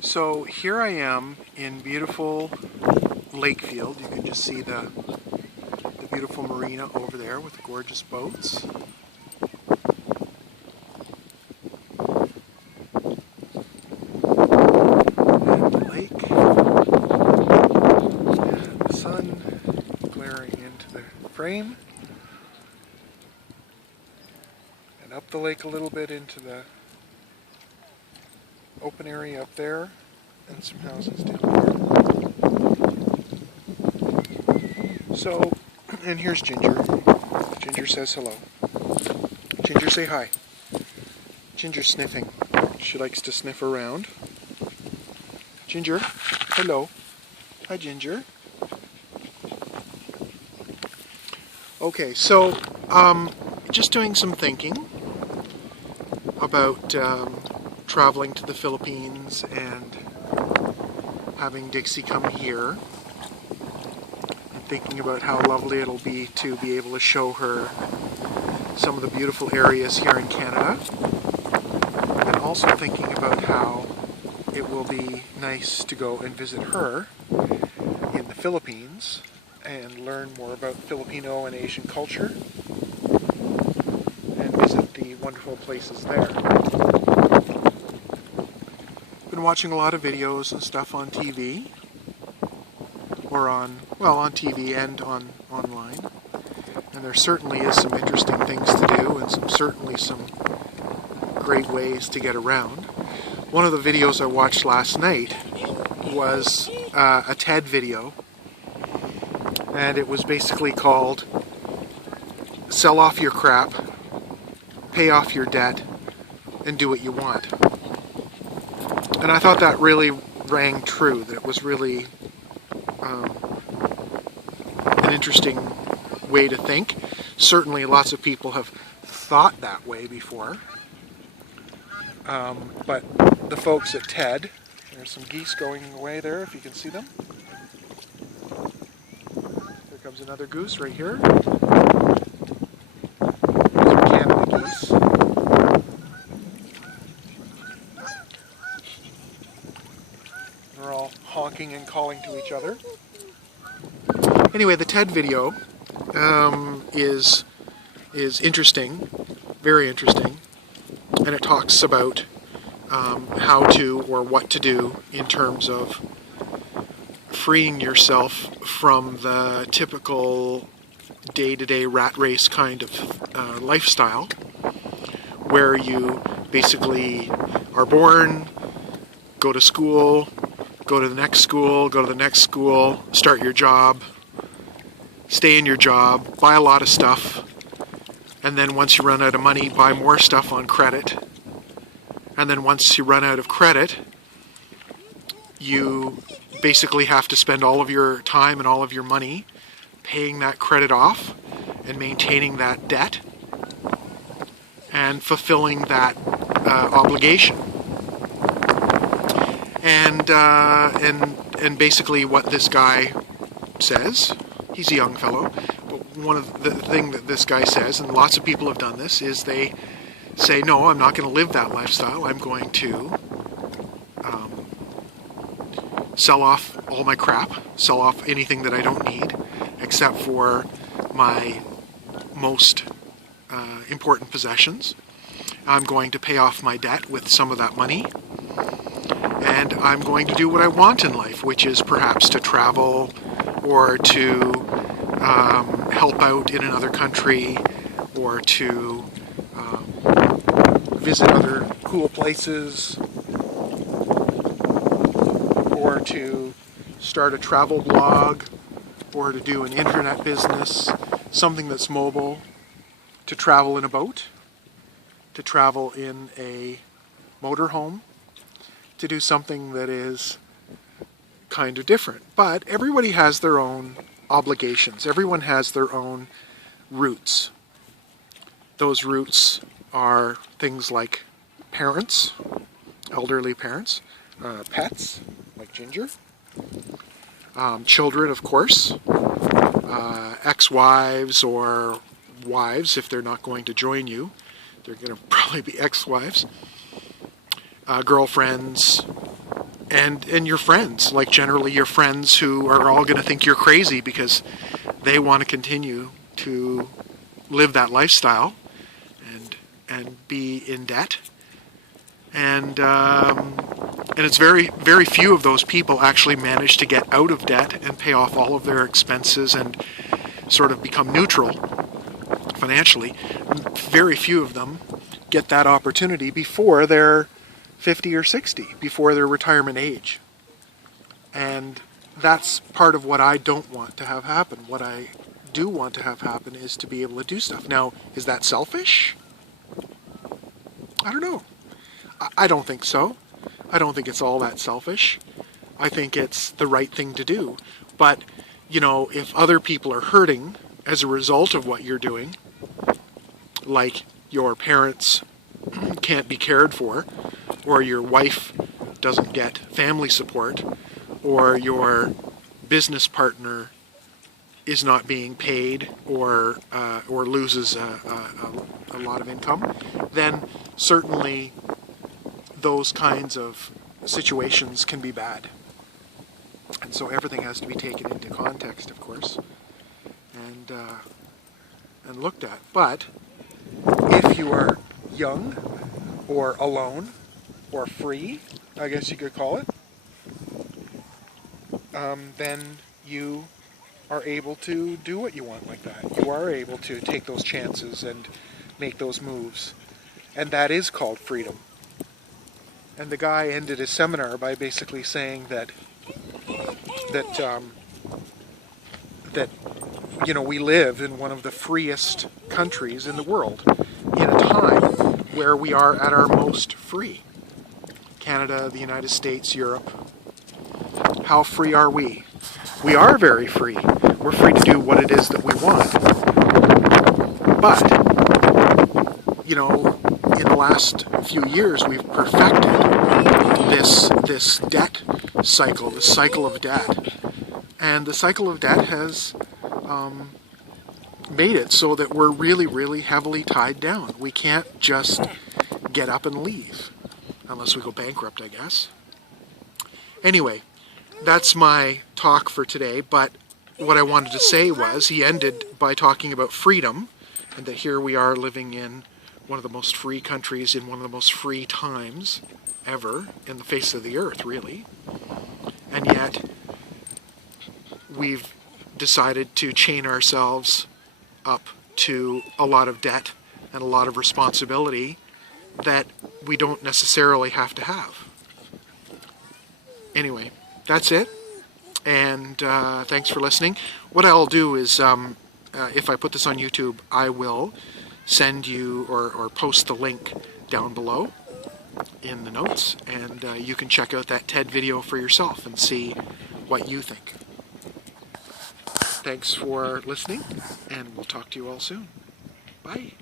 So here I am in beautiful Lakefield. You can just see the beautiful marina over there with the gorgeous boats. And the lake. And the sun glaring into the frame. And up the lake a little bit into the open area up there, and some houses down there. So, and here's Ginger. Ginger says hello. Ginger, say hi. Ginger's sniffing. She likes to sniff around. Ginger, hello. Hi, Ginger. Okay, so just doing some thinking about traveling to the Philippines and having Dixie come here, and thinking about how lovely it'll be to be able to show her some of the beautiful areas here in Canada, and also thinking about how it will be nice to go and visit her in the Philippines and learn more about Filipino and Asian culture and visit the wonderful places there. Been watching a lot of videos and stuff on TV, or on TV and online, and there certainly is some interesting things to do and certainly some great ways to get around. One of the videos I watched last night was a TED video, and it was basically called "Sell Off Your Crap, Pay Off Your Debt, and Do What You Want." And I thought that really rang true, that it was really an interesting way to think. Certainly lots of people have thought that way before. But the folks at TED, there's some geese going away there, if you can see them. There comes another goose right here. These are Canada geese. They're all honking and calling to each other. Anyway, the TED video is interesting, very interesting, and it talks about how to or what to do in terms of freeing yourself from the typical day-to-day rat race kind of lifestyle, where you basically are born, go to school, go to the next school, go to the next school, start your job, stay in your job, buy a lot of stuff, and then once you run out of money, buy more stuff on credit. And then once you run out of credit, you basically have to spend all of your time and all of your money paying that credit off and maintaining that debt and fulfilling that obligation. And basically what this guy says, he's a young fellow, but one of the thing that this guy says, and lots of people have done this, is they say, no, I'm not going to live that lifestyle. I'm going to sell off all my crap, sell off anything that I don't need, except for my most important possessions. I'm going to pay off my debt with some of that money, and I'm going to do what I want in life, which is perhaps to travel or to help out in another country, or to visit other cool places, or to start a travel blog, or to do an internet business, something that's mobile, to travel in a boat, to travel in a motorhome, to do something that is kind of different. But everybody has their own obligations. Everyone has their own roots. Those roots are things like parents, elderly parents, pets, like Ginger, children, of course, ex-wives or wives if they're not going to join you. They're going to probably be ex-wives, girlfriends, and your friends. Like generally your friends who are all going to think you're crazy because they want to continue to live that lifestyle and be in debt. And it's very few of those people actually manage to get out of debt and pay off all of their expenses and sort of become neutral financially. Very few of them get that opportunity before they're 50 or 60, before their retirement age. And that's part of what I don't want to have happen. What I do want to have happen is to be able to do stuff. Now, is that selfish? I don't know. I don't think so. I don't think it's all that selfish. I think it's the right thing to do. But, you know, if other people are hurting as a result of what you're doing, like your parents can't be cared for, or your wife doesn't get family support, or your business partner is not being paid, or loses a lot of income, then certainly those kinds of situations can be bad. And so everything has to be taken into context, of course, and looked at. But if you are young, or alone, or free, I guess you could call it, then you are able to do what you want like that. You are able to take those chances and make those moves. And that is called freedom. And the guy ended his seminar by basically saying that you know, we live in one of the freest countries in the world, in a time where we are at our most free. Canada, the United States, Europe. How free are we? We are very free. We're free to do what it is that we want. But, you know, in the last few years, we've perfected this debt cycle, this cycle of debt. And the cycle of debt has made it so that we're really, really heavily tied down. We can't just get up and leave, unless we go bankrupt, I guess. Anyway, that's my talk for today, but what I wanted to say was, he ended by talking about freedom, and that here we are living in one of the most free countries in one of the most free times ever in the face of the earth, really. And yet, we've decided to chain ourselves up to a lot of debt and a lot of responsibility that we don't necessarily have to have. Anyway, that's it. And thanks for listening. What I'll do is, if I put this on YouTube, I will send you or post the link down below in the notes, and you can check out that TED video for yourself and see what you think. Thanks for listening, and we'll talk to you all soon. Bye.